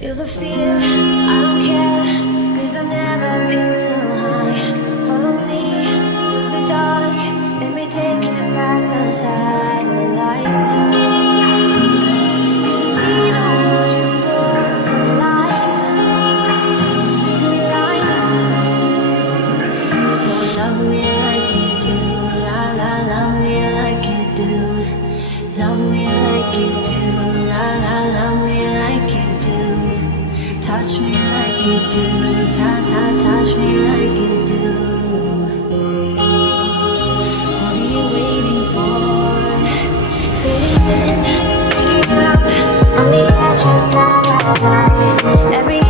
Feel the fear, I don't care, 'cause I've never been so high. Follow me through the dark, let me take you past the satellites. You can see the world you brought to life, to life. So love me like you do, la la, love me like you do. Love me like you do, la la, love me like you do. Touch me like you do, touch me like you do. What are you waiting for? Fading in, fading out, on the edge of paradise. Every